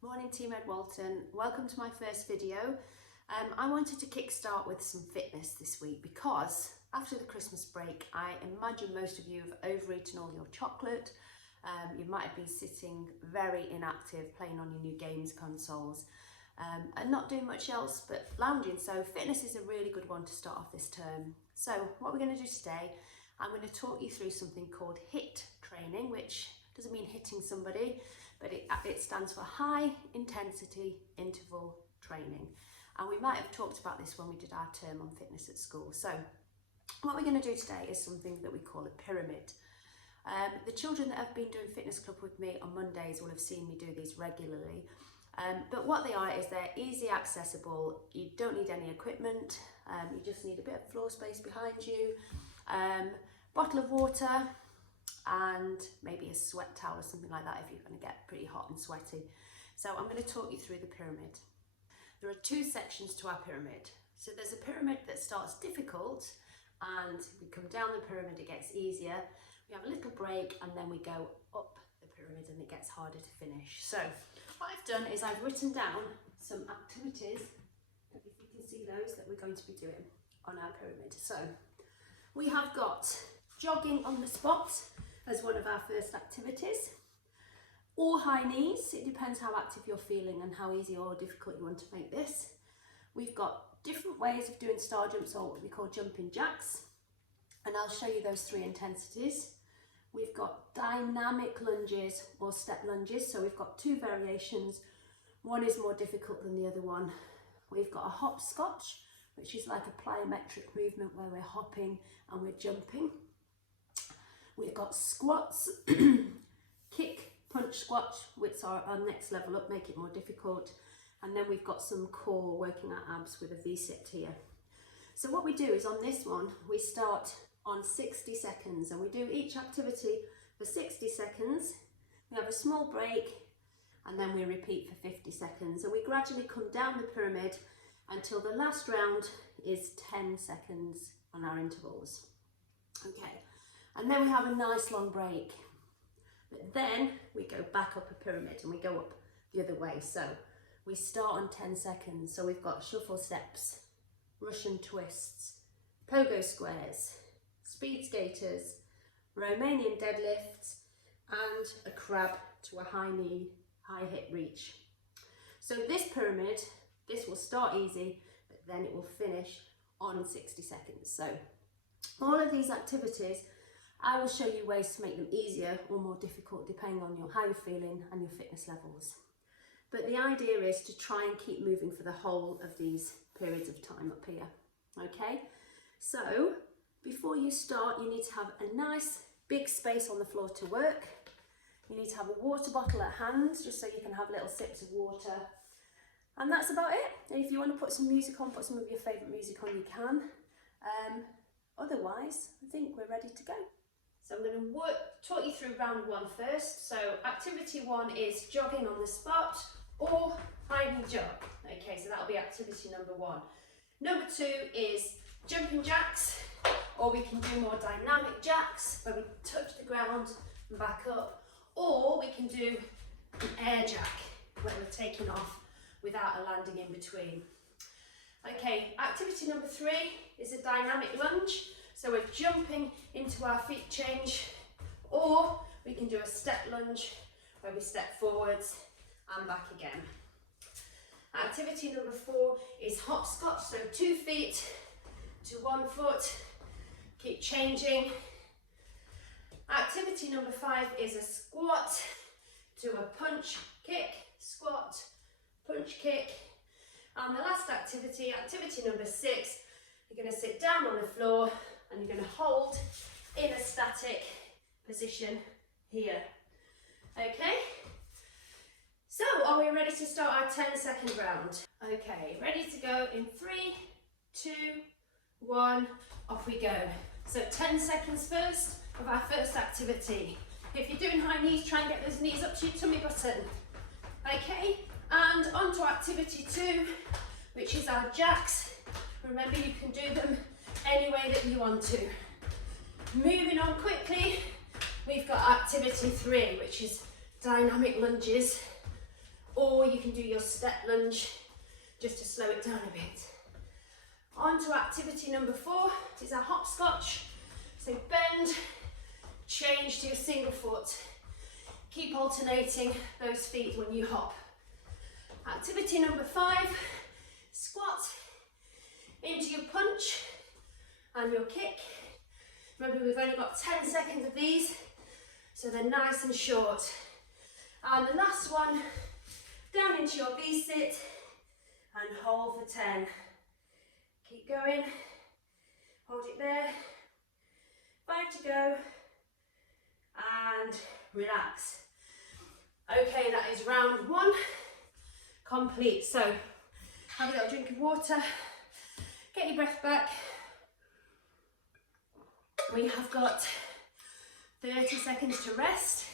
Morning Team Ed Walton, welcome to my first video. I wanted to kickstart with some fitness this week because after the Christmas break I imagine most of you have overeaten all your chocolate. You might have been sitting very inactive playing on your new games consoles and not doing much else but lounging, so fitness is a really good one to start off this term. So what we're going to do today, I'm going to talk you through something called HIIT training, which doesn't mean hitting somebody, but it stands for high intensity interval training. And we might have talked about this when we did our term on fitness at school. So what we're going to do today is something that we call a pyramid. The children that have been doing fitness club with me on Mondays will have seen me do these regularly. But what they are is they're easy accessible. You don't need any equipment. You just need a bit of floor space behind you, bottle of water, and maybe a sweat towel or something like that if you're going to get pretty hot and sweaty. So I'm going to talk you through the pyramid. There are two sections to our pyramid. So there's a pyramid that starts difficult and we come down the pyramid, it gets easier. We have a little break and then we go up the pyramid and it gets harder to finish. So what I've done is I've written down some activities, if you can see those, that we're going to be doing on our pyramid. So we have got jogging on the spot as one of our first activities, or high knees. It depends how active you're feeling and how easy or difficult you want to make this. We've got different ways of doing star jumps, or what we call jumping jacks, and I'll show you those three intensities. We've got dynamic lunges or step lunges, so we've got two variations. One is more difficult than the other one. We've got a hopscotch, which is like a plyometric movement where we're hopping and we're jumping. We've got squats, kick, punch, squat, which are our next level up, make it more difficult. And then we've got some core, working our abs with a V-sit here. So what we do is on this one, we start on 60 seconds and we do each activity for 60 seconds. We have a small break and then we repeat for 50 seconds. And we gradually come down the pyramid until the last round is 10 seconds on our intervals. Okay. And then we have a nice long break. But then we go back up a pyramid and we go up the other way. So we start on 10 seconds. So we've got shuffle steps, Russian twists, pogo squares, speed skaters, Romanian deadlifts, and a crab to a high knee, high hip reach. So this pyramid, this will start easy, but then it will finish on 60 seconds. So all of these activities, I will show you ways to make them easier or more difficult depending on how you're feeling and your fitness levels. But the idea is to try and keep moving for the whole of these periods of time up here. Okay, so before you start, you need to have a nice big space on the floor to work. You need to have a water bottle at hand just so you can have little sips of water. And that's about it. And if you want to put some music on, put some of your favourite music on, you can. Otherwise, I think we're ready to go. So I'm going to talk you through round one first. So activity one is jogging on the spot or high knee jog. Okay, so that'll be activity number one. Number two is jumping jacks, or we can do more dynamic jacks where we touch the ground and back up, or we can do an air jack where we're taking off without a landing in between. Okay, activity number three is a dynamic lunge. So we're jumping into our feet change, or we can do a step lunge where we step forwards and back again. Activity number four is hopscotch, so 2 feet to 1 foot, keep changing. Activity number five is a squat to a punch, kick, squat, punch, kick. And the last activity, activity number six, you're going to sit down on the floor and you're going to hold in a static position here. Okay, so are we ready to start our 10-second round? Okay, ready to go in 3, 2, 1, off we go. So 10 seconds first of our first activity. If you're doing high knees, try and get those knees up to your tummy button. Okay, and on to activity two, which is our jacks. Remember, you can do them any way that you want to. Moving on quickly, we've got activity three, which is dynamic lunges, or you can do your step lunge just to slow it down a bit. On to activity number 4, is our hopscotch. So bend, change to your single foot. Keep alternating those feet when you hop. Activity number 5, squat into your punch and your kick. Remember, we've only got 10 seconds of these, so they're nice and short. And the last one, down into your V-sit and hold for 10. Keep going, hold it there, 5 to go, and relax. Okay, that is round 1 complete. So have a little drink of water, get your breath back. We have got 30 seconds to rest,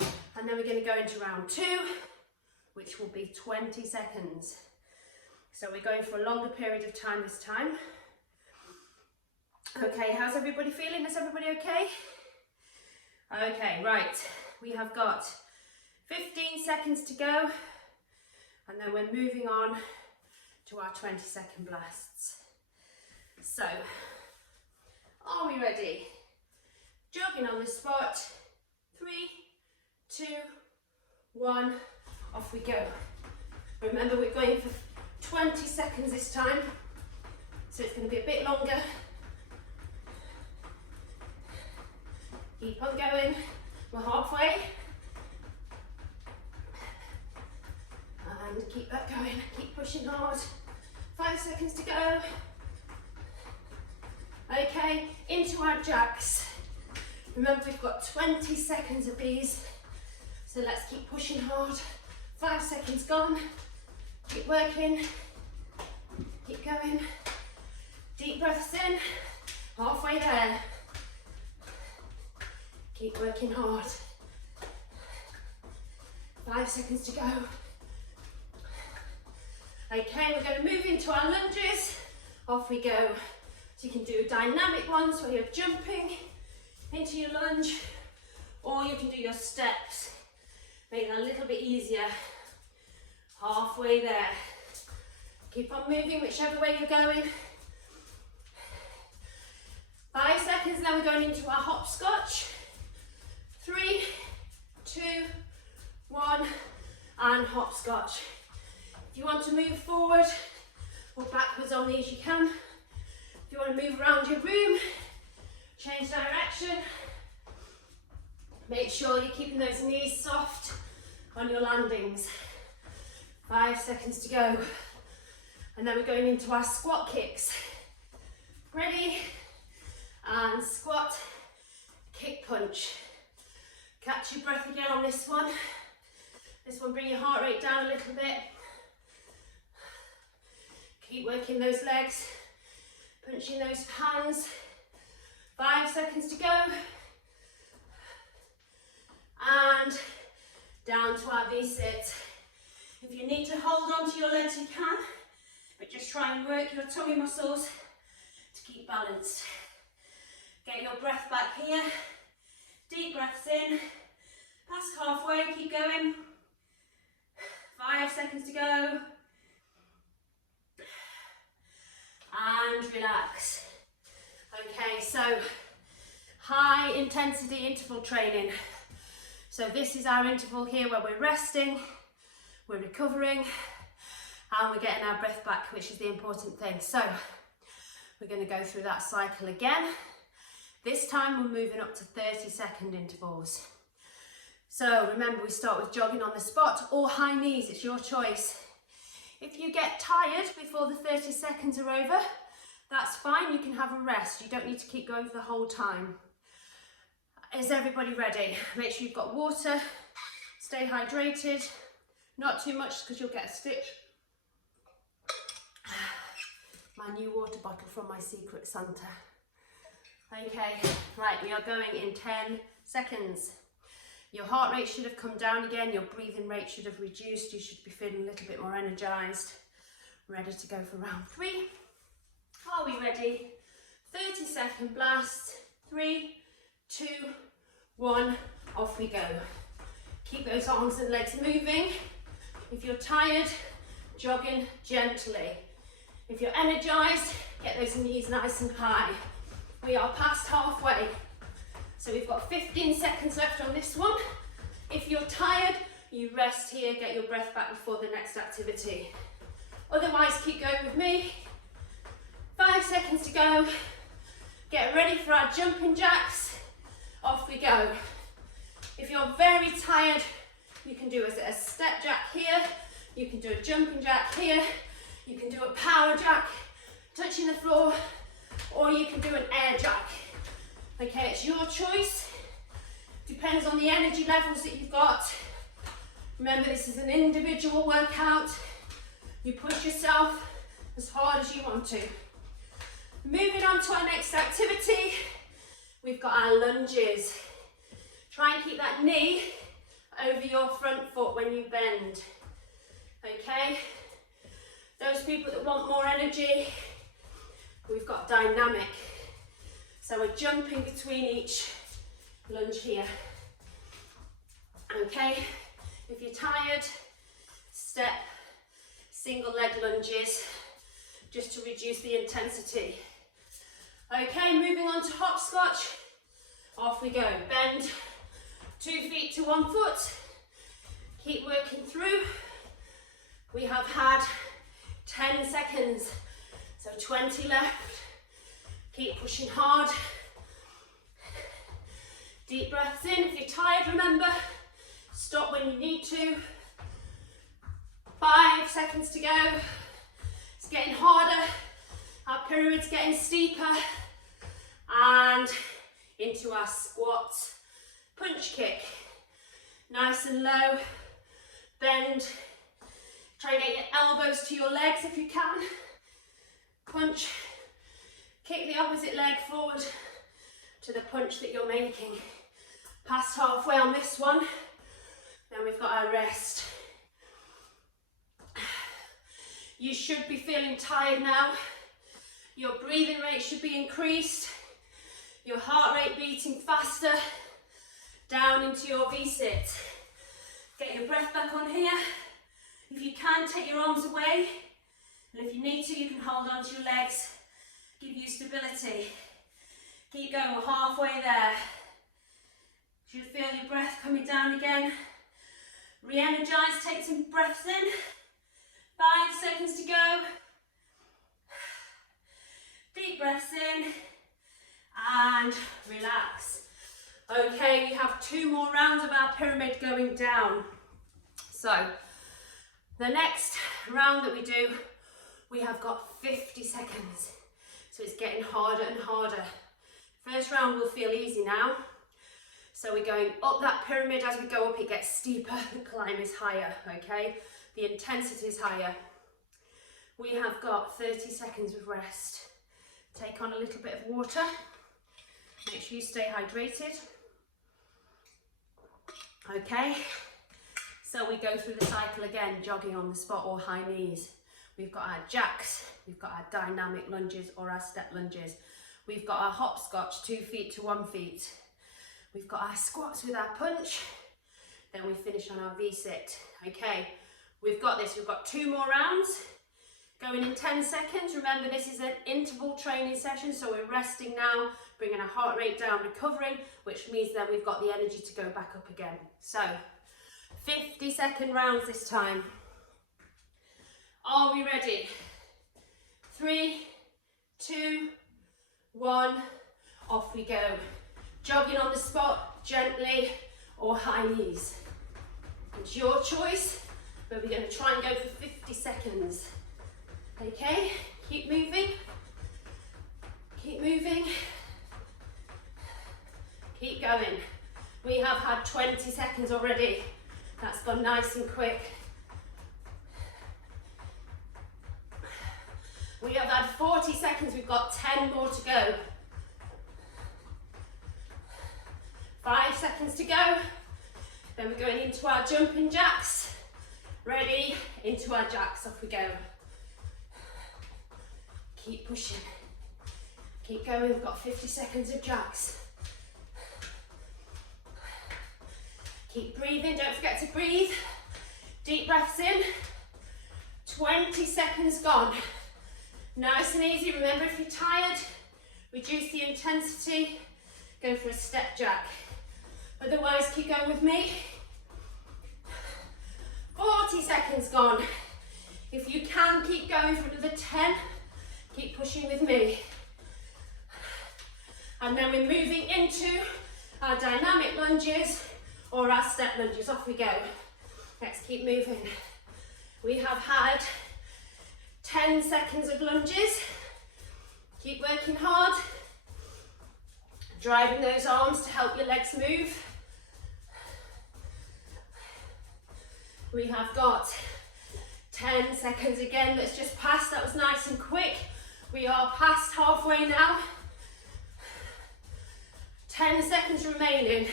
and then we're going to go into round 2, which will be 20 seconds. So we're going for a longer period of time this time. Okay, how's everybody feeling? Is everybody okay? Okay, right. We have got 15 seconds to go, and then we're moving on to our 20-second blasts. So, are we ready? Jogging on the spot. 3, 2, 1, off we go. Remember, we're going for 20 seconds this time, so it's going to be a bit longer. Keep on going, we're halfway. And keep that going, keep pushing hard. 5 seconds to go. Okay, into our jacks. Remember, we've got 20 seconds of these, so let's keep pushing hard. 5 seconds gone. Keep working, keep going. Deep breaths in, halfway there. Keep working hard. 5 seconds to go. Okay, we're going to move into our lunges. Off we go. So you can do dynamic ones where you're jumping into your lunge, or you can do your steps. Make it a little bit easier. Halfway there. Keep on moving whichever way you're going. 5 seconds, now we're going into our hopscotch. 3, 2, 1, and hopscotch. If you want to move forward or backwards on these, you can. If you want to move around your room, change direction. Make sure you're keeping those knees soft on your landings. 5 seconds to go. And then we're going into our squat kicks. Ready? And squat, kick, punch. Catch your breath again on this one. This one, bring your heart rate down a little bit. Keep working those legs, punching those hands. 5 seconds to go. And down to our V-sit. If you need to hold on to your legs, you can, but just try and work your tummy muscles to keep balanced. Get your breath back here. Deep breaths in. Past halfway, keep going. 5 seconds to go. And relax. Okay, so high intensity interval training. So this is our interval here where we're resting, we're recovering, and we're getting our breath back, which is the important thing. So we're going to go through that cycle again. This time we're moving up to 30-second intervals. So remember, we start with jogging on the spot or high knees, it's your choice. If you get tired before the 30 seconds are over, that's fine, you can have a rest. You don't need to keep going for the whole time. Is everybody ready? Make sure you've got water, stay hydrated, not too much because you'll get a stitch. My new water bottle from my Secret Santa. Okay, right, we are going in 10 seconds. Your heart rate should have come down again, your breathing rate should have reduced, you should be feeling a little bit more energized. Ready to go for round 3. Are we ready? 30-second blast. 3, 2, 1, off we go. Keep those arms and legs moving. If you're tired, jogging gently. If you're energized, get those knees nice and high. We are past halfway. So we've got 15 seconds left on this one. If you're tired, you rest here, get your breath back before the next activity. Otherwise, keep going with me. 5 seconds to go. Get ready for our jumping jacks. Off we go. If you're very tired, you can do a step jack here. You can do a jumping jack here. You can do a power jack, touching the floor, or you can do an air jack. Okay, it's your choice. Depends on the energy levels that you've got. Remember, this is an individual workout. You push yourself as hard as you want to. Moving on to our next activity, we've got our lunges. Try and keep that knee over your front foot when you bend. Okay? Those people that want more energy, we've got dynamic. So we're jumping between each lunge here. Okay? If you're tired, step, single leg lunges, just to reduce the intensity. Okay, moving on to hopscotch. Off we go. Bend 2 feet to 1 foot. Keep working through. We have had 10 seconds, so 20 left. Keep pushing hard. Deep breaths in. If you're tired, remember, stop when you need to. 5 seconds to go. It's getting harder. Our pyramid's getting steeper. And into our squat punch kick. Nice and low. Bend. Try and get your elbows to your legs if you can. Punch. Kick the opposite leg forward to the punch that you're making. Past halfway on this one. Then we've got our rest. You should be feeling tired now. Your breathing rate should be increased. Your heart rate beating faster. Down into your V-sit. Get your breath back on here. If you can, take your arms away. And if you need to, you can hold on to your legs. Give you stability. Keep going, we're halfway there. You should feel your breath coming down again. Re-energize, take some breaths in. 5 seconds to go. Deep breaths in. And relax. Okay, we have 2 more rounds of our pyramid going down. So, the next round that we do, we have got 50 seconds. So it's getting harder and harder. First round will feel easy now. So we're going up that pyramid. As we go up, it gets steeper. The climb is higher, okay? The intensity is higher. We have got 30 seconds of rest. Take on a little bit of water. Make sure you stay hydrated. Okay, so we go through the cycle again, jogging on the spot or high knees. We've got our jacks, we've got our dynamic lunges or our step lunges. We've got our hopscotch, 2 feet to 1 feet. We've got our squats with our punch. Then we finish on our V-sit. Okay, we've got this. We've got 2 more rounds. Going in 10 seconds. Remember, this is an interval training session, so we're resting now, bringing our heart rate down, recovering, which means then we've got the energy to go back up again. So, 50-second rounds this time. Are we ready? 3, 2, 1, off we go. Jogging on the spot, gently, or high knees. It's your choice, but we're going to try and go for 50 seconds. Okay, keep moving. Keep moving. Keep going. We have had 20 seconds already. That's gone nice and quick. We have had 40 seconds. We've got 10 more to go. 5 seconds to go. Then we're going into our jumping jacks. Ready, into our jacks, off we go. Keep pushing. Keep going, we've got 50 seconds of jacks. Keep breathing, don't forget to breathe. Deep breaths in. 20 seconds gone. Nice and easy. Remember, if you're tired, reduce the intensity. Go for a step jack. Otherwise, keep going with me. 40 seconds gone. If you can, keep going for another 10. Keep pushing with me. And then we're moving into our dynamic lunges or our step lunges. Off we go. Let's keep moving. We have had 10 seconds of lunges. Keep working hard. Driving those arms to help your legs move. We have got 10 seconds again. Let's just pass. That was nice and quick. We are past halfway now. 10 seconds remaining.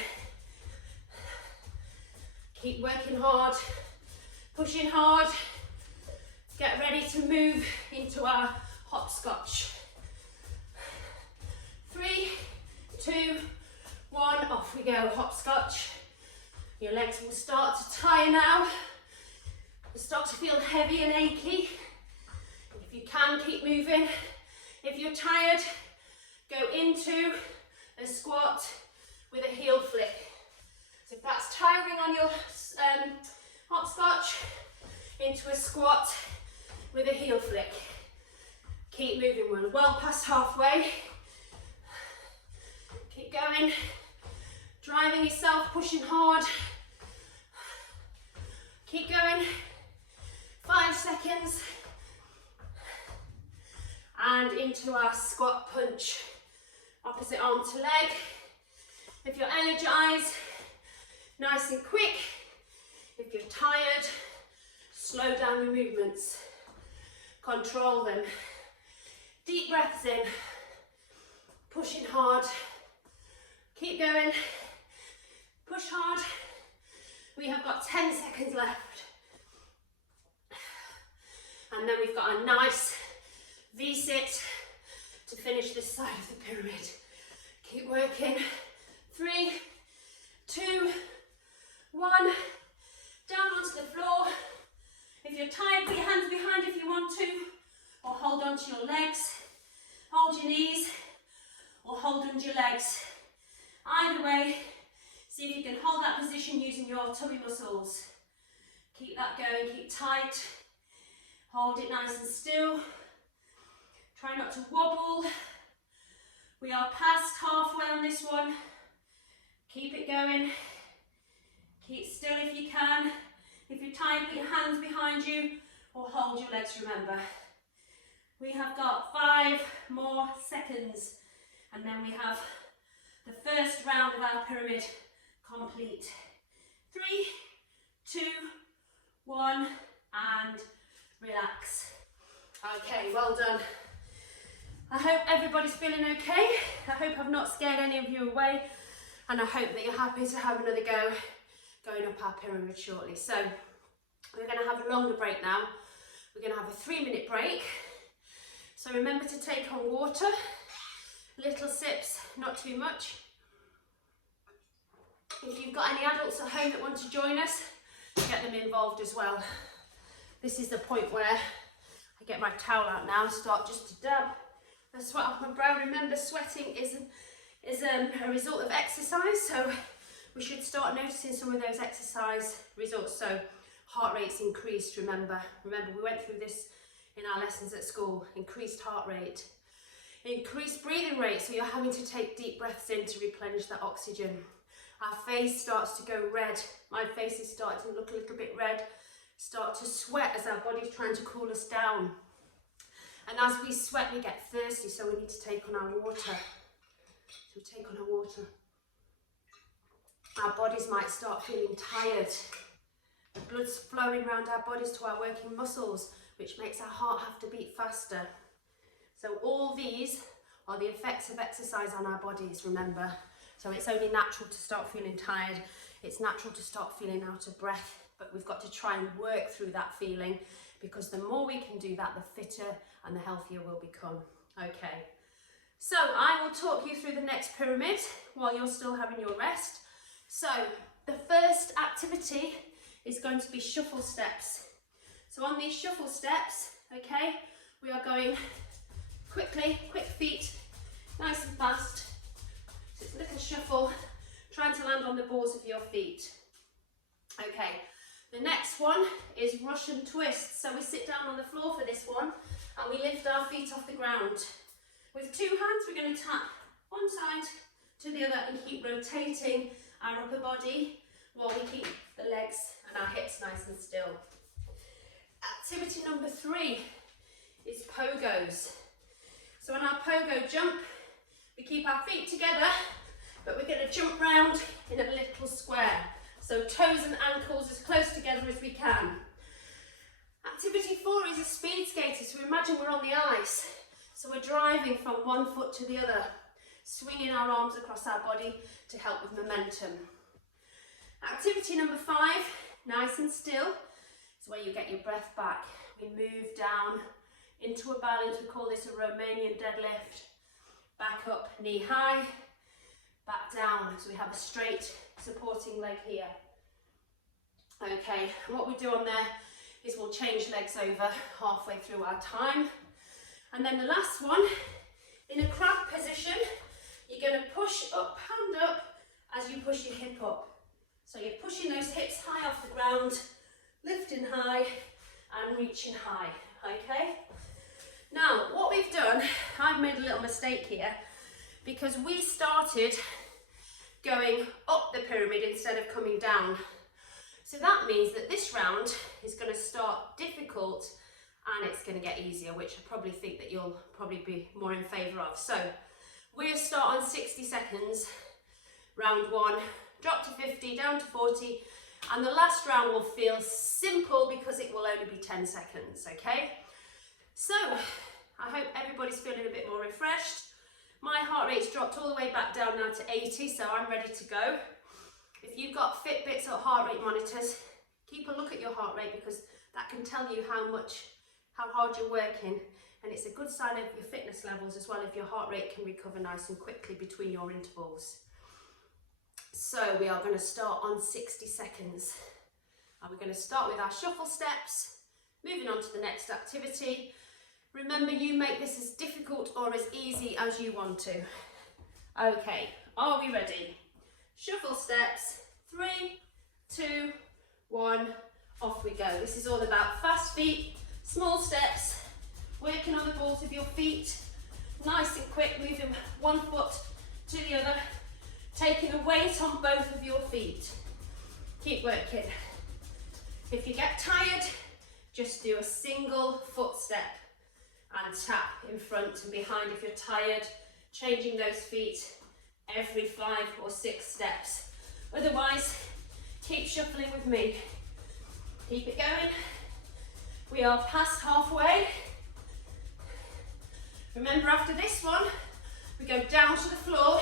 Keep working hard, pushing hard. Get ready to move into our hopscotch. 3, 2, 1, off we go, hopscotch. Your legs will start to tire now. They'll start to feel heavy and achy. If you can, keep moving. If you're tired, go into a squat with a heel flick. So if that's tiring on your hopscotch, into a squat with a heel flick. Keep moving, we're well past halfway. Keep going, driving yourself, pushing hard. Keep going, 5 seconds. And into our squat punch. Opposite arm to leg. If you're energized, nice and quick. If you're tired, slow down your movements. Control them. Deep breaths in. Pushing hard. Keep going. Push hard. We have got 10 seconds left. And then we've got a nice V-sit to finish this side of the pyramid. Keep working. 3, 2, 1. Down onto the floor. If you're tired, put your hands behind if you want to, or hold onto your legs. Hold your knees, or hold under your legs. Either way, see if you can hold that position using your tummy muscles. Keep that going, keep tight. Hold it nice and still. Try not to wobble. We are past halfway on this one. Keep it going. Keep still if you can. If you're tired, put your hands behind you or hold your legs, remember. We have got 5 more seconds and then we have the first round of our pyramid complete. 3, 2, 1 and relax. Okay, well done. I hope everybody's feeling okay. I hope I've not scared any of you away and I hope that you're happy to have another go going up our pyramid shortly. So we're going to have a longer break now. We're going to have a 3-minute break. So remember to take on water, little sips, not too much. If you've got any adults at home that want to join us, get them involved as well. This is the point where I get my towel out now and start just to dab the sweat off my brow. Remember, sweating is a result of exercise, so we should start noticing some of those exercise results. So heart rate's increased, remember we went through this in our lessons at school. Increased heart rate, increased breathing rate, so you're having to take deep breaths in to replenish that oxygen. Our face starts to go red. My face is starting to look a little bit red, start to sweat as our body's trying to cool us down. And as we sweat, we get thirsty, so we need to take on our water. So we take on our water. Our bodies might start feeling tired. The blood's flowing around our bodies to our working muscles, which makes our heart have to beat faster. So all these are the effects of exercise on our bodies, remember. So it's only natural to start feeling tired. It's natural to start feeling out of breath, but we've got to try and work through that feeling, because the more we can do that, the fitter and the healthier we'll become. Okay, so I will talk you through the next pyramid while you're still having your rest. So the first activity is going to be shuffle steps. So on these shuffle steps, okay, we are going quickly, quick feet, nice and fast. So it's a little shuffle, trying to land on the balls of your feet. Okay, the next one is Russian twist. So we sit down on the floor for this one and we lift our feet off the ground. With two hands, we're going to tap one side to the other and keep rotating our upper body while we keep the legs and our hips nice and still. Activity number 3 is pogos. So on our pogo jump, we keep our feet together, but we're going to jump round in a little square. So toes and ankles as close together as we can. Activity 4 is a speed skater. So imagine we're on the ice. So we're driving from one foot to the other, swinging our arms across our body to help with momentum. Activity number 5, nice and still, is where you get your breath back. We move down into a balance. We call this a Romanian deadlift. Back up, knee high, back down. So we have a straight supporting leg here. Okay, and what we do on there is we'll change legs over halfway through our time. And then the last one, in a crab position, you're going to push up, hand up, as you push your hip up. So you're pushing those hips high off the ground, lifting high and reaching high, okay? Now, what we've done, I've made a little mistake here because we started going up the pyramid instead of coming down. So that means that this round is going to start difficult and it's going to get easier, which I probably think that you'll probably be more in favour of. So we'll start on 60 seconds, round 1, drop to 50, down to 40, and the last round will feel simple because it will only be 10 seconds, okay? So, I hope everybody's feeling a bit more refreshed. My heart rate's dropped all the way back down now to 80, so I'm ready to go. If you've got Fitbits or heart rate monitors, keep a look at your heart rate because that can tell you how hard you're working, and it's a good sign of your fitness levels as well if your heart rate can recover nice and quickly between your intervals. So we are going to start on 60 seconds. And we're going to start with our shuffle steps, moving on to the next activity. Remember, you make this as difficult or as easy as you want to. Okay, are we ready? Shuffle steps, 3, 2, 1, off we go. This is all about fast feet, small steps, working on the balls of your feet, nice and quick, moving one foot to the other, taking a weight on both of your feet. Keep working. If you get tired, just do a single foot step and tap in front and behind if you're tired, changing those feet every 5 or 6 steps. Otherwise, keep shuffling with me. Keep it going. We are past halfway. Remember, after this one, we go down to the floor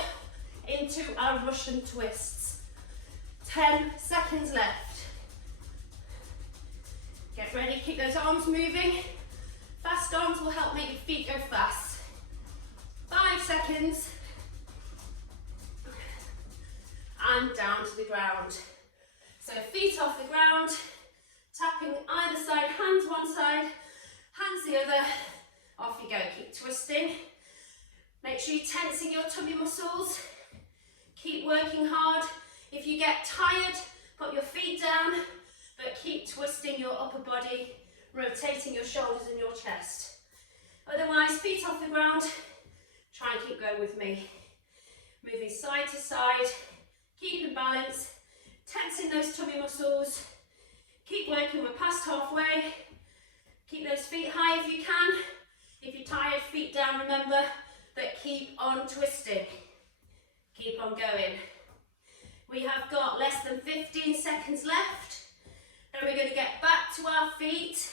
into our Russian twists. 10 seconds left. Get ready, keep those arms moving. Fast arms will help make your feet go fast. 5 seconds. And down to the ground. So feet off the ground, tapping either side, hands one side, hands the other. Off you go, keep twisting. Make sure you're tensing your tummy muscles. Keep working hard. If you get tired, put your feet down, but keep twisting your upper body, rotating your shoulders and your chest. Otherwise, feet off the ground, try and keep going with me. Moving side to side, keeping balance, tensing those tummy muscles. Keep working, we're past halfway. Keep those feet high if you can. If you're tired, feet down, remember, but keep on twisting. Keep on going. We have got less than 15 seconds left. Then we're going to get back to our feet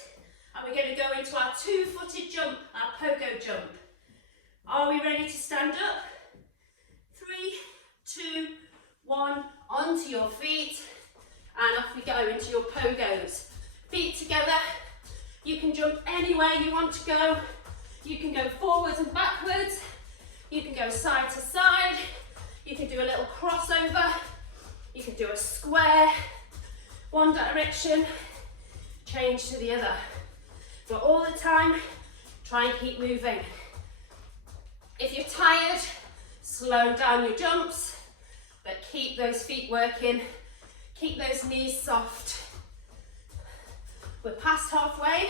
and we're going to go into our 2-footed jump, our pogo jump. Are we ready to stand up? 3, 2, 1, onto your feet and off we go into your pogos. Feet together. You can jump anywhere you want to go. You can go forwards and backwards. You can go side to side. You can do a little crossover. You can do a square. one direction, change to the other. But all the time, try and keep moving. If you're tired, slow down your jumps, but keep those feet working, keep those knees soft. We're past halfway.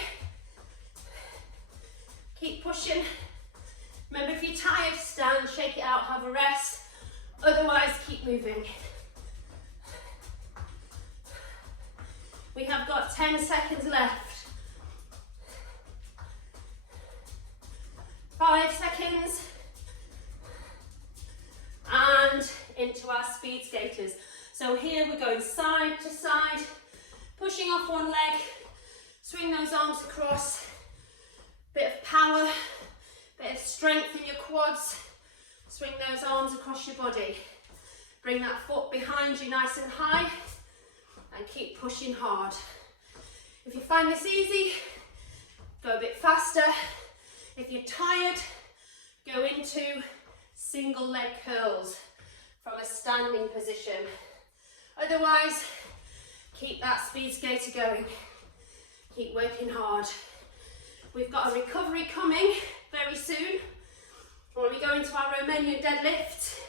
Keep pushing. Remember, if you're tired, stand, shake it out, have a rest. Otherwise, keep moving. We have got 10 seconds left. 5 seconds. And into our speed skaters. So here we're going side to side, pushing off one leg, swing those arms across, bit of power, bit of strength in your quads, swing those arms across your body. Bring that foot behind you nice and high and keep pushing hard. If you find this easy, go a bit faster. If you're tired, go into single leg curls from a standing position. Otherwise, keep that speed skater going. Keep working hard. We've got a recovery coming very soon. When we go into our Romanian deadlift,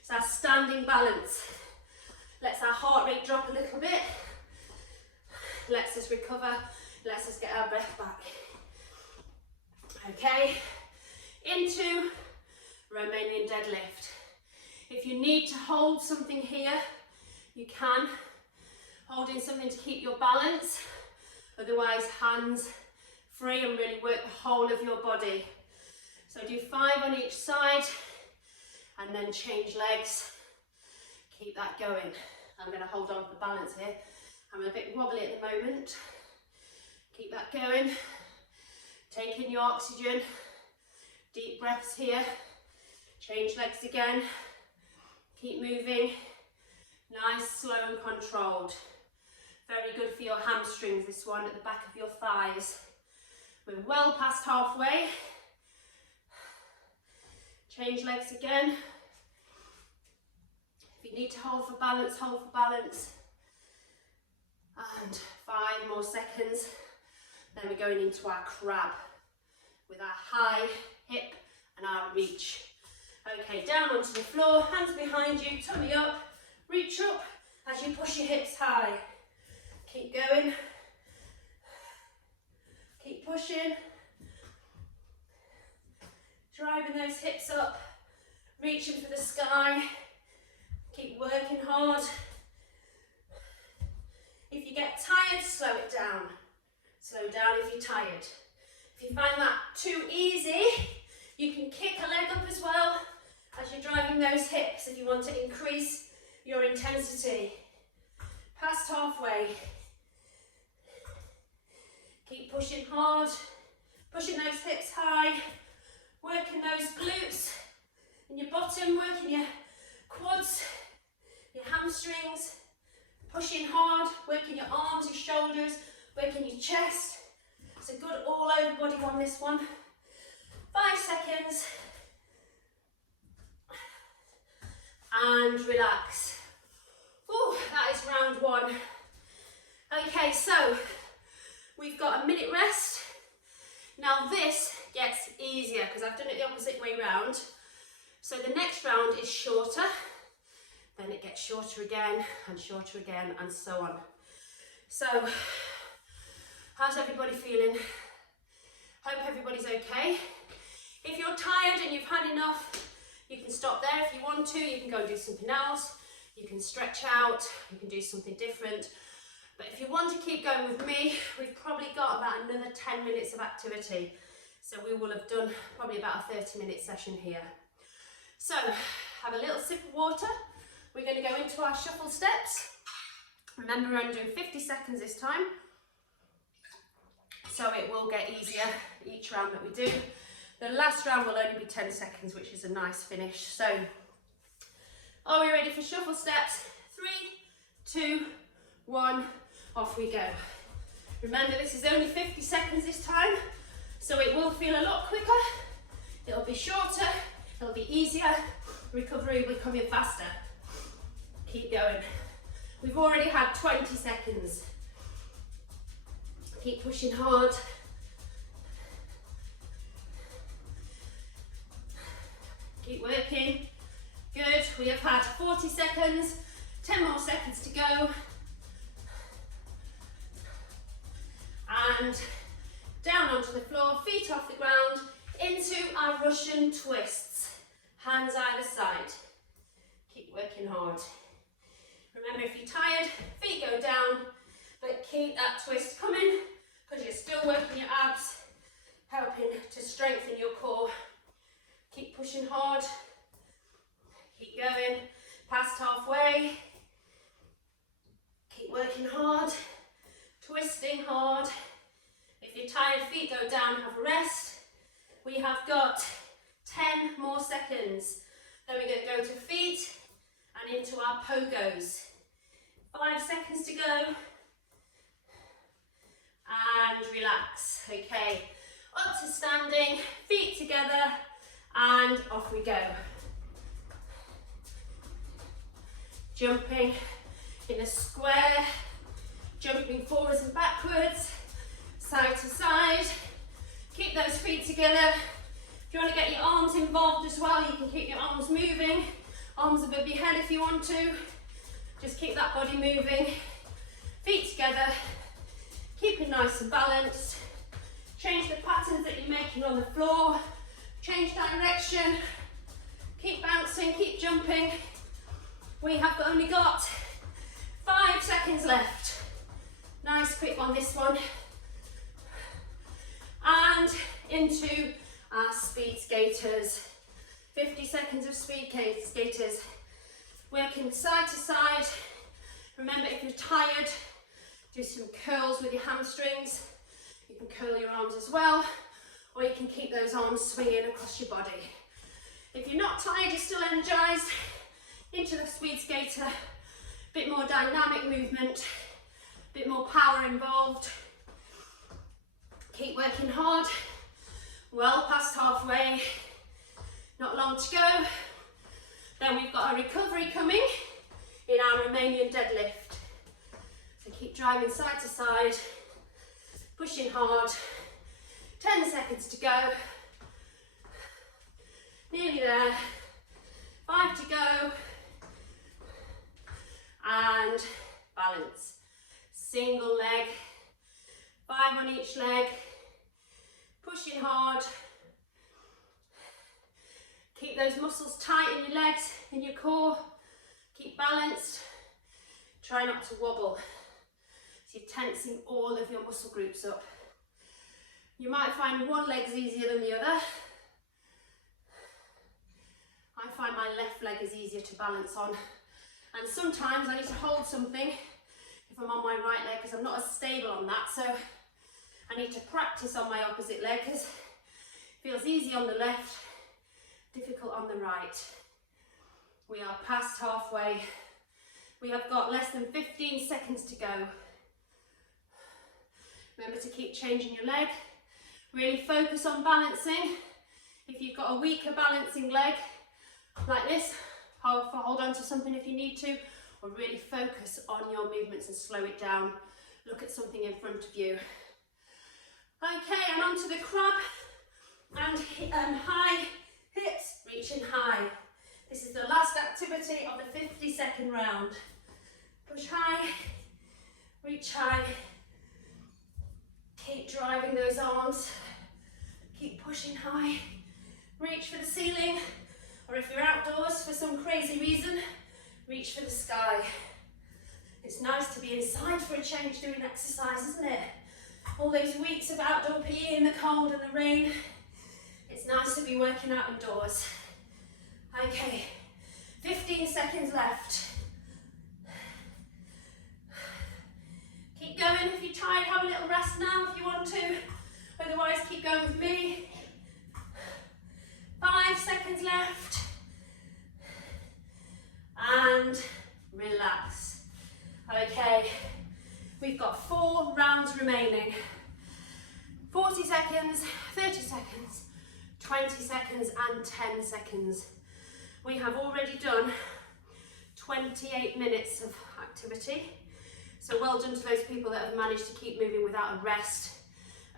it's our standing balance. Lets our heart rate drop a little bit. Lets us recover, lets us get our breath back. Okay, into Romanian deadlift. If you need to hold something here, you can. Holding something to keep your balance. Otherwise, hands free and really work the whole of your body. So do 5 on each side and then change legs. Keep that going. I'm going to hold on for balance here. I'm a bit wobbly at the moment. Keep that going. Take in your oxygen. Deep breaths here. Change legs again. Keep moving. Nice, slow and controlled. Very good for your hamstrings, this one, at the back of your thighs. We're well past halfway. Change legs again. If you need to hold for balance, hold for balance. And 5 more seconds. Then we're going into our crab with our high hip and our reach. Okay, down onto the floor, hands behind you, tummy up, reach up as you push your hips high. Keep going. Keep pushing. Driving those hips up, reaching for the sky. Keep working hard. If you get tired, slow it down. Slow down if you're tired. If you find that too easy, you can kick a leg up as well as you're driving those hips if you want to increase your intensity. Past halfway. Keep pushing hard, pushing those hips high, working those glutes in your bottom, working your quads, your hamstrings, pushing hard, working your arms, your shoulders, working your chest. It's a good all over body one, this one. 5 seconds. And relax. Oh, that is round 1. Okay, so we've got a minute rest. Now this gets easier because I've done it the opposite way round. So the next round is shorter, then it gets shorter again and so on. So, how's everybody feeling? Hope everybody's okay. If you're tired and you've had enough, you can stop there if you want to. You can go and do something else. You can stretch out, you can do something different. But if you want to keep going with me, we've probably got about another 10 minutes of activity. So we will have done probably about a 30-minute session here. So, have a little sip of water. We're going to go into our shuffle steps. Remember, we're only doing 50 seconds this time. So it will get easier each round that we do. The last round will only be 10 seconds, which is a nice finish. So, are we ready for shuffle steps? 3, 2, 1, off we go. Remember, this is only 50 seconds this time, so it will feel a lot quicker. It'll be shorter, it'll be easier. Recovery will come in faster. Keep going. We've already had 20 seconds. Keep pushing hard. Keep working. Good. We have had 40 seconds. 10 more seconds to go. And down onto the floor, feet off the ground, into our Russian twists. Hands either side. Keep working hard. Remember, if you're tired, feet go down, but keep that twist coming because you're still working your abs, helping to strengthen your core. Keep pushing hard. Keep going. Past halfway. Keep working hard. Twisting hard. If you're tired, feet go down, have a rest. We have got 10 more seconds. Then we're going to go to feet and into our pogos. 5 seconds to go. And relax. Okay, up to standing, feet together, and off we go. Jumping in a square, jumping forwards and backwards, side to side. Keep those feet together. If you want to get your arms involved as well, you can keep your arms moving. Arms above your head if you want to. Just keep that body moving. Feet together. Keep it nice and balanced. Change the patterns that you're making on the floor. Change direction. Keep bouncing, keep jumping. We have only got 5 seconds left. Nice quick on this one. And into our speed skaters. 50 seconds of speed skaters. Working side to side. Remember, if you're tired, do some curls with your hamstrings. You can curl your arms as well, or you can keep those arms swinging across your body. If you're not tired, you're still energized, into the speed skater. A bit more dynamic movement, a bit more power involved. Keep working hard. Well past halfway. Not long to go. Then we've got a recovery coming in our Romanian deadlift. So keep driving side to side, pushing hard. 10 seconds to go. Nearly there. 5 to go. And balance. Single leg. 5 on each leg. Pushing hard. Keep those muscles tight in your legs, in your core. Keep balanced. Try not to wobble. So you're tensing all of your muscle groups up. You might find one leg's easier than the other. I find my left leg is easier to balance on. And sometimes I need to hold something if I'm on my right leg because I'm not as stable on that. So I need to practice on my opposite leg because it feels easy on the left, difficult on the right. We are past halfway. We have got less than 15 seconds to go. Remember to keep changing your leg. Really focus on balancing. If you've got a weaker balancing leg, like this, hold on to something if you need to, or really focus on your movements and slow it down. Look at something in front of you. Okay, and onto the crab, and high hips, reaching high. This is the last activity of the 50-second round. Push high, reach high. Keep driving those arms. Keep pushing high. Reach for the ceiling, or if you're outdoors for some crazy reason, reach for the sky. It's nice to be inside for a change doing exercise, isn't it? All those weeks of outdoor PE in the cold and the rain. It's nice to be working out indoors. Okay, 15 seconds left. Keep going. If you're tired, have a little rest now if you want to. Otherwise, keep going with me. 5 seconds left. And relax. Okay, we've got 4 rounds remaining. 40 seconds, 30 seconds, 20 seconds and 10 seconds. We have already done 28 minutes of activity. So well done to those people that have managed to keep moving without a rest,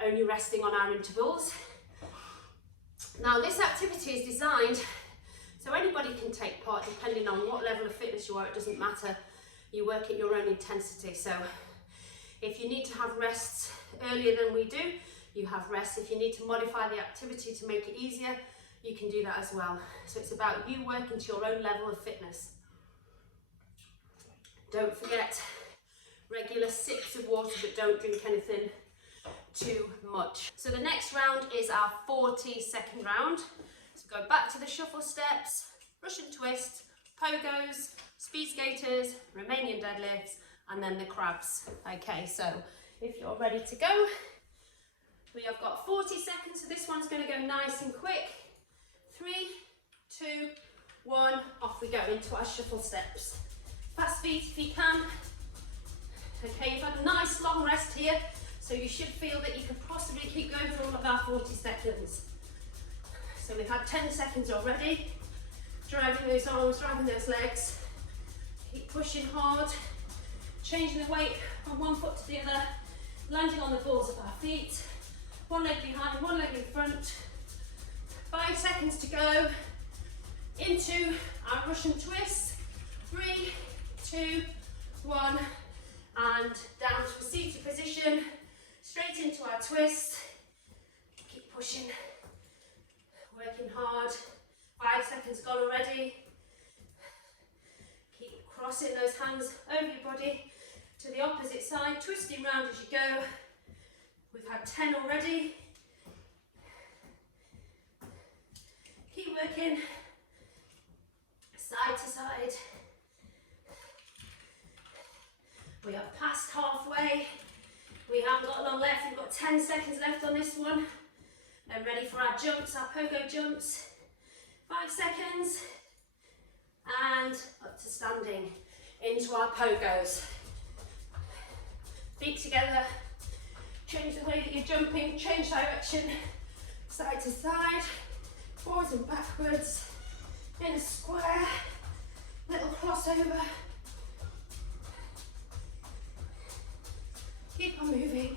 only resting on our intervals. Now this activity is designed so anybody can take part depending on what level of fitness you are. It doesn't matter, you work at your own intensity. So if you need to have rests earlier than we do, you have rests. If you need to modify the activity to make it easier, you can do that as well. So it's about you working to your own level of fitness. Don't forget, regular sips of water, but don't drink anything too much. So the next round is our 40-second round. So go back to the shuffle steps, Russian twists, pogos, speed skaters, Romanian deadlifts, and then the crabs. Okay, so if you're ready to go, we have got 40 seconds, so this one's going to go nice and quick. 3, 2, 1, off we go into our shuffle steps. Fast feet if you can. Okay, you've had a nice long rest here, so you should feel that you can possibly keep going for all of our 40 seconds. So we've had 10 seconds already. Driving those arms, driving those legs. Keep pushing hard. Changing the weight from one foot to the other. Landing on the balls of our feet. One leg behind, one leg in front. 5 seconds to go. Into our Russian twists. 3, 2, 1. And down to a seated position. Straight into our twist. Keep pushing. Working hard. 5 seconds gone already. Keep crossing those hands over your body to the opposite side, twisting round as you go. We've had 10 already. Keep working side to side. We are past halfway. We haven't got long left. We've got 10 seconds left on this one. And ready for our jumps, our pogo jumps. 5 seconds. And up to standing into our pogos. Feet together. Change the way that you're jumping. Change direction. Side to side. Forwards and backwards. In a square. Little crossover. Keep on moving.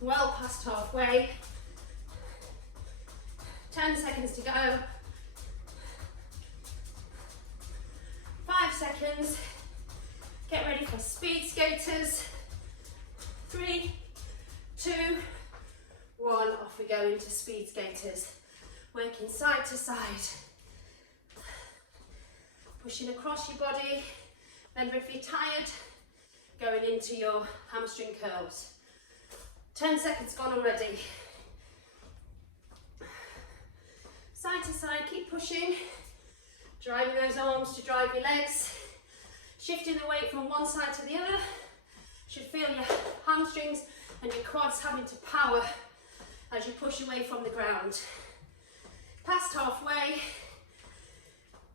Well past halfway. 10 seconds to go. 5 seconds. Get ready for speed skaters. 3, 2, 1. Off we go into speed skaters. Working side to side. Pushing across your body. Remember, if you're tired, going into your hamstring curls. 10 seconds gone already. Side to side, keep pushing. Driving those arms to drive your legs. Shifting the weight from one side to the other. Should feel your hamstrings and your quads having to power as you push away from the ground. Past halfway.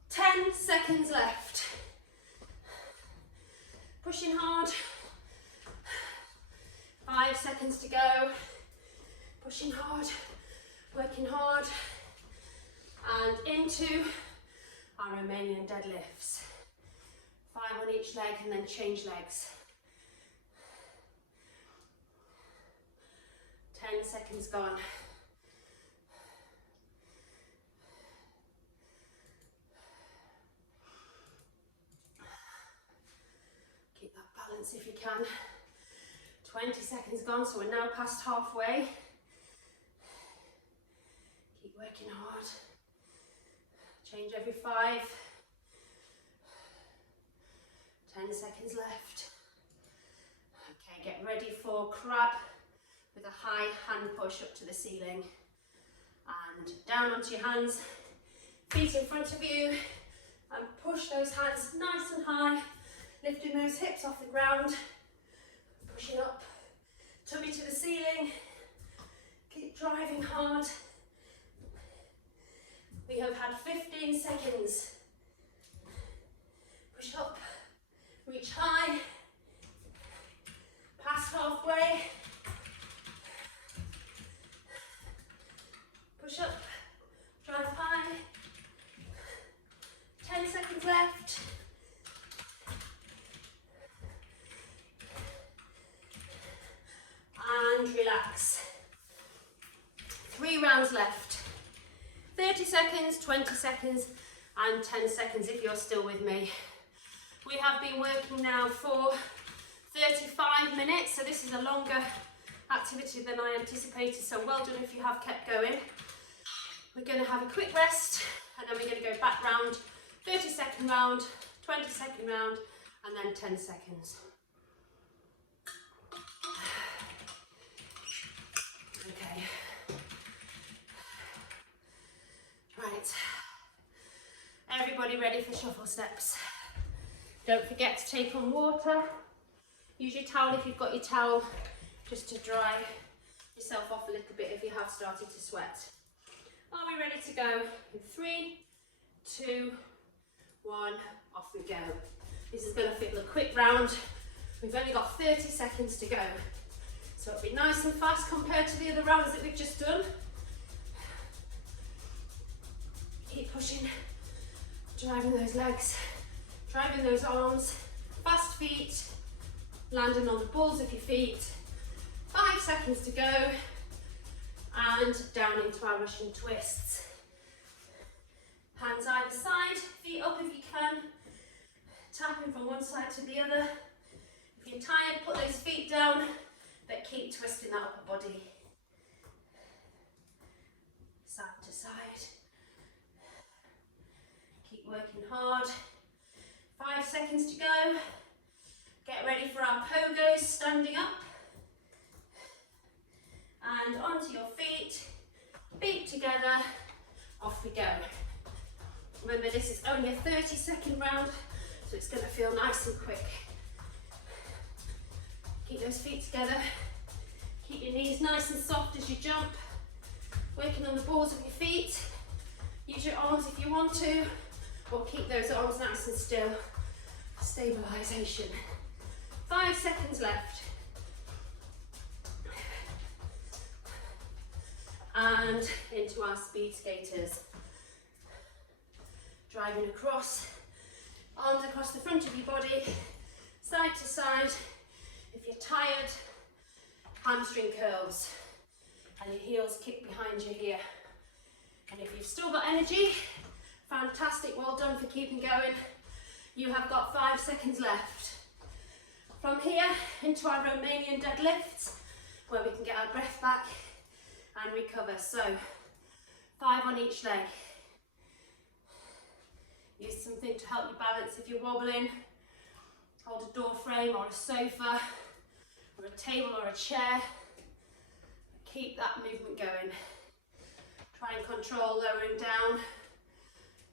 10 seconds left. Pushing hard. 5 seconds to go. Pushing hard, working hard. And into our Romanian deadlifts. 5 on each leg and then change legs. 10 seconds gone. Keep that balance if you can. 20 seconds gone, so we're now past halfway. Keep working hard. Change every 5. 10 seconds left. Okay, get ready for crab with a high hand push up to the ceiling. And down onto your hands, feet in front of you, and push those hands nice and high, lifting those hips off the ground. Pushing up, tummy to the ceiling. Keep driving hard. We have had 15 seconds. Push up, reach high, past halfway. Push up, drive high. relax. 3 rounds left. 30 seconds, 20 seconds, and 10 seconds if you're still with me. We have been working now for 35 minutes, so this is a longer activity than I anticipated, so well done if you have kept going. We're going to have a quick rest, and then we're going to go back round, 30-second round, 20-second round, and then 10 seconds. Okay. Right. Everybody ready for shuffle steps? Don't forget to take on water. Use your towel if you've got your towel, just to dry yourself off a little bit if you have started to sweat. Are we ready to go? In 3, 2, 1, off we go. This is going to feel a quick round. We've only got 30 seconds to go. So it'll be nice and fast compared to the other rounds that we've just done. Keep pushing, driving those legs, driving those arms, fast feet, landing on the balls of your feet. 5 seconds to go, and down into our Russian twists. Hands either side, feet up if you can, tapping from one side to the other. If you're tired, put those feet down, but keep twisting that upper body. Side to side. Keep working hard. 5 seconds to go. Get ready for our pogos, standing up. And onto your feet, feet together, off we go. Remember, this is only a 30-second round, so it's going to feel nice and quick. Keep those feet together. Keep your knees nice and soft as you jump. Working on the balls of your feet. Use your arms if you want to, or keep those arms nice and still. Stabilisation. 5 seconds left. And into our speed skaters. Driving across, arms across the front of your body, side to side. If you're tired, hamstring curls, and your heels kick behind you here. And if you've still got energy, fantastic, well done for keeping going. You have got 5 seconds left. From here into our Romanian deadlifts, where we can get our breath back and recover. So 5 on each leg. Use something to help you balance if you're wobbling. Hold a door frame or a sofa or a table or a chair. Keep that movement going. Try and control lowering down.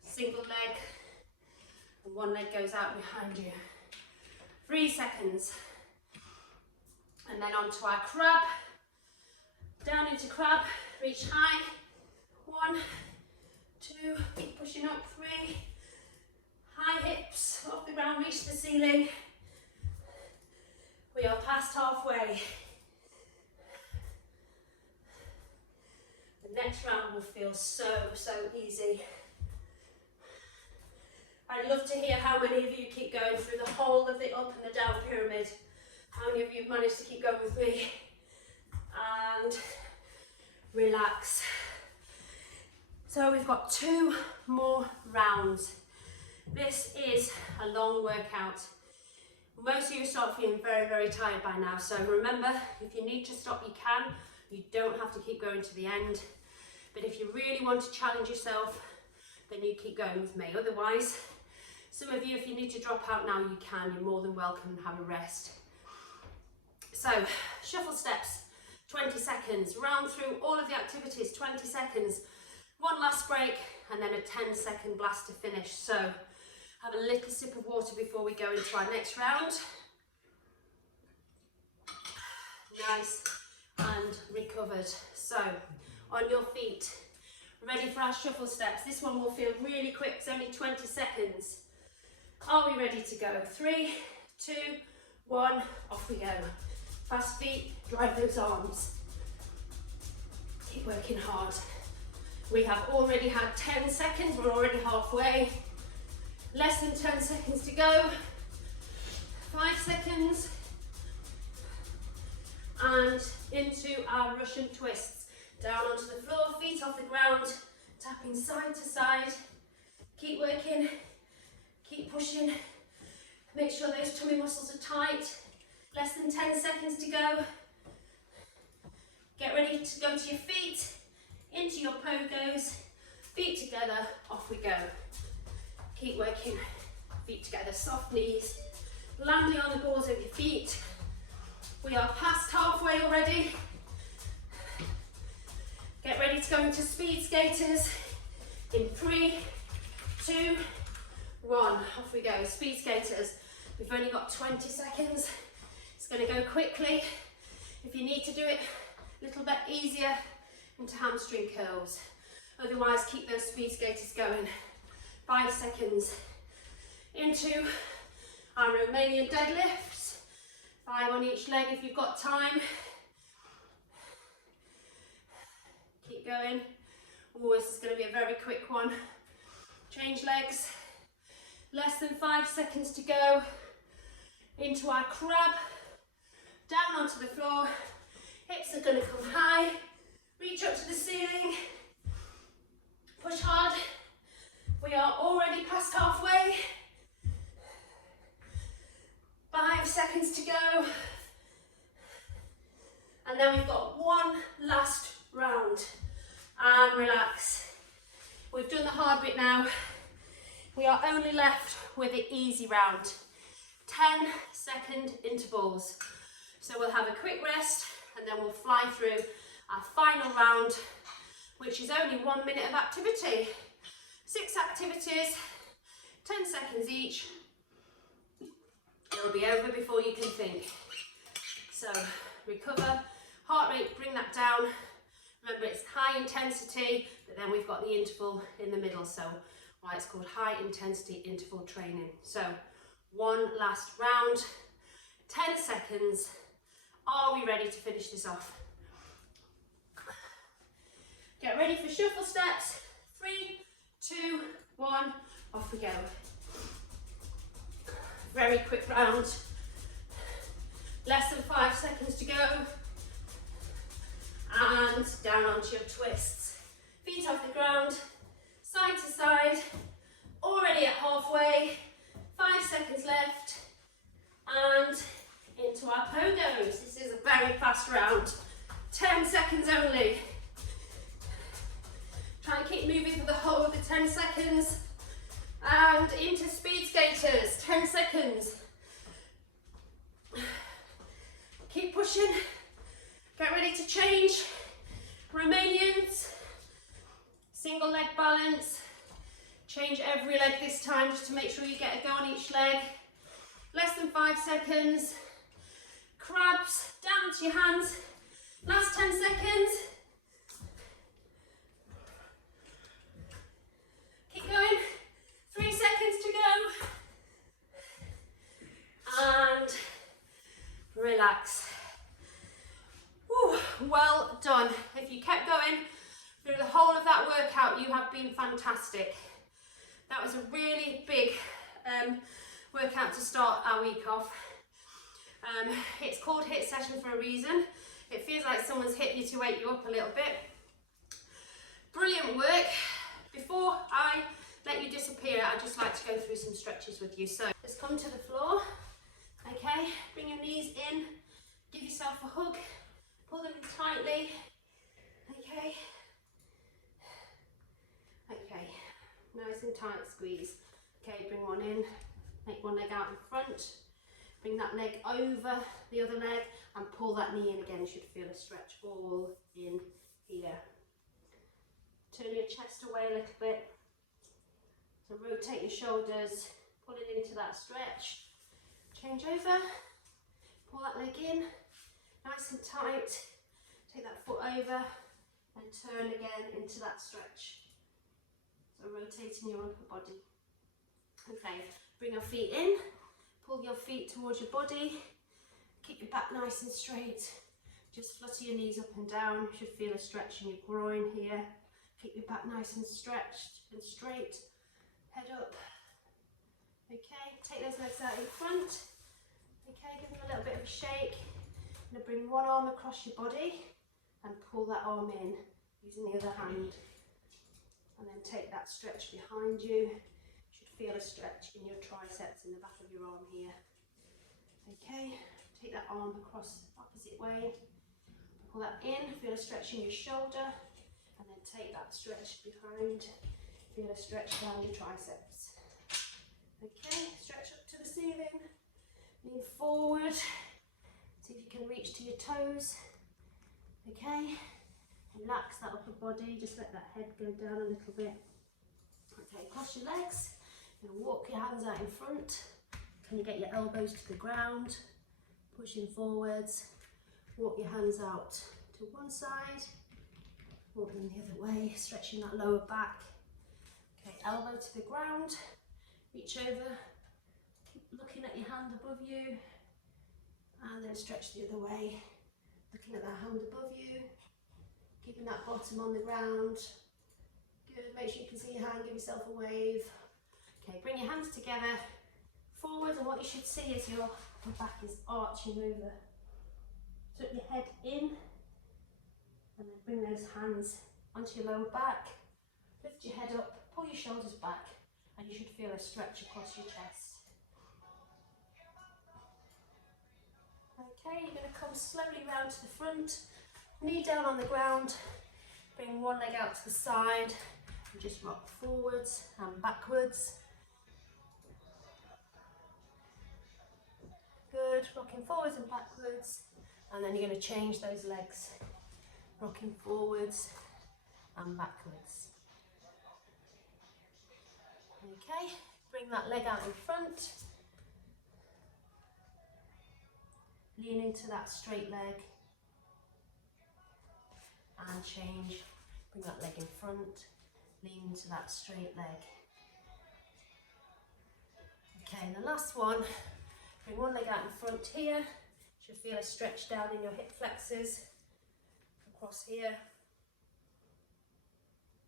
Single leg, and one leg goes out behind you. 3 seconds. And then onto our crab. Down into crab, reach high. 1, 2, keep pushing up. 3. High hips, off the ground, reach the ceiling. We are past halfway. The next round will feel so easy. I'd love to hear how many of you keep going through the whole of the up and the down pyramid. How many of you have managed to keep going with me? And relax. So we've got 2 more rounds. This is a long workout. Most of you start feeling very tired by now, so remember, if you need to stop, you can. You don't have to keep going to the end. But if you really want to challenge yourself, then you keep going with me. Otherwise, some of you, if you need to drop out now, you can. You're more than welcome and have a rest. So, shuffle steps, 20 seconds. Round through all of the activities, 20 seconds. One last break, and then a 10-second blast to finish. So, have a little sip of water before we go into our next round. Nice and recovered. So, on your feet, ready for our shuffle steps. This one will feel really quick, it's only 20 seconds. Are we ready to go? 3, 2, 1, off we go. Fast feet, drive those arms. Keep working hard. We have already had 10 seconds, we're already halfway. Less than 10 seconds to go. 5 seconds. and into our Russian twists. Down onto the floor, feet off the ground, tapping side to side. Keep working, keep pushing. Make sure those tummy muscles are tight. Less than 10 seconds to go. Get ready to go to your feet, into your pogos. Feet together, off we go. Keep working, feet together, soft knees. Landing on the balls of your feet. We are past halfway already. Get ready to go into speed skaters in 3, 2, 1. Off we go, speed skaters. We've only got 20 seconds. It's going to go quickly. If you need to do it a little bit easier, into hamstring curls. Otherwise, keep those speed skaters going. 5 seconds. Into our Romanian deadlifts. 5 on each leg if you've got time. Keep going. Oh, this is going to be a very quick one. Change legs. Less than 5 seconds to go. Into our crab. Down onto the floor. Hips are going to come high. Reach up to the ceiling. Push hard. We are already past halfway. 5 seconds to go. And then we've got one last round. And relax. We've done the hard bit now. We are only left with the easy round. 10-second intervals. So we'll have a quick rest and then we'll fly through our final round, which is only 1 minute of activity. 6 activities, 10 seconds each. It'll be over before you can think. So recover, heart rate, bring that down. Remember, it's high intensity, but then we've got the interval in the middle, so why it's called high intensity interval training. So one last round, 10 seconds. Are we ready to finish this off? Get ready for shuffle steps. 3, 2, 1, off we go. Very quick round. Less than 5 seconds to go. And down onto your twists. Feet off the ground, side to side. Already at halfway. 5 seconds left. And into our pogos. This is a very fast round. 10 seconds only. Try and keep moving for the whole of the 10 seconds. And into speed skaters, 10 seconds. Keep pushing. Get ready to change. Romanians, single leg balance. Change every leg this time just to make sure you get a go on each leg. Less than 5 seconds. Crabs, down to your hands. Last 10 seconds. Keep going. 3 seconds to go. And relax. Whew, well done. If you kept going through the whole of that workout, you have been fantastic. That was a really big workout to start our week off. It's called HIIT session for a reason. It feels like someone's hit you to wake you up a little bit. Brilliant work. Before I let you disappear, I'd just like to go through some stretches with you. So let's come to the floor. Okay, bring your knees in, give yourself a hug, pull them in tightly. Okay. Okay, nice and tight squeeze. Okay, bring one in, make one leg out in front, bring that leg over the other leg and pull that knee in again. You should feel a stretch all in here. Turn your chest away a little bit. So rotate your shoulders, pull it into that stretch. Change over, pull that leg in, nice and tight. Take that foot over and turn again into that stretch. So rotating your upper body. Okay, bring your feet in, pull your feet towards your body, keep your back nice and straight. Just flutter your knees up and down. You should feel a stretch in your groin here. Keep your back nice and stretched and straight. Head up. Okay, take those legs out in front. Okay, give them a little bit of a shake. I'm going to bring one arm across your body and pull that arm in using the other hand. And then take that stretch behind you. You should feel a stretch in your triceps in the back of your arm here. Okay, take that arm across the opposite way. Pull that in, feel a stretch in your shoulder. And then take that stretch behind. Feel a stretch down your triceps. Okay, stretch up to the ceiling. Lean forward. See if you can reach to your toes. Okay, relax that upper body, just let that head go down a little bit. Okay, cross your legs, you're gonna walk your hands out in front. Can you get your elbows to the ground? Pushing forwards, walk your hands out to one side, walk them the other way, stretching that lower back. Okay, elbow to the ground, reach over, keep looking at your hand above you, and then stretch the other way, looking at that hand above you, keeping that bottom on the ground. Good, make sure you can see your hand, give yourself a wave. Okay, bring your hands together, forward, and what you should see is your back is arching over. Tuck your head in, and then bring those hands onto your lower back. Lift your head up, pull your shoulders back, and you should feel a stretch across your chest. Okay, you're going to come slowly round to the front, knee down on the ground, bring one leg out to the side, and just rock forwards and backwards. Good, rocking forwards and backwards, and then you're going to change those legs, rocking forwards and backwards. Okay, bring that leg out in front, lean into that straight leg, and change, bring that leg in front, lean into that straight leg. Okay, and the last one, bring one leg out in front here, you should feel a stretch down in your hip flexors, across here,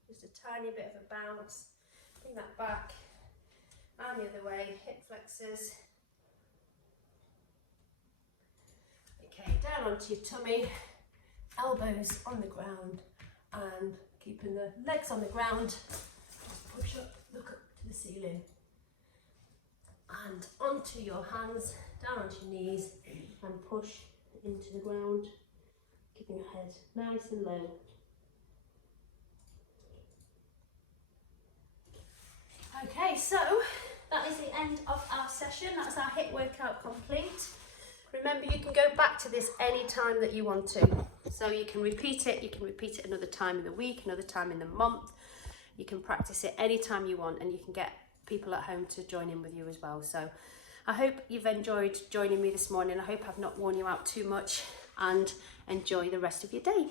just a tiny bit of a bounce, bring that back, and the other way, hip flexors. Okay, down onto your tummy, elbows on the ground, and keeping the legs on the ground, just push up, look up to the ceiling, and onto your hands, down onto your knees, and push into the ground, keeping your head nice and low. Okay, so that is the end of our session. That's our hip workout complete. Remember, you can go back to this any time that you want to. So you can repeat it another time in the week, another time in the month. You can practice it any time you want, and you can get people at home to join in with you as well. So I hope you've enjoyed joining me this morning. I hope I've not worn you out too much, and enjoy the rest of your day.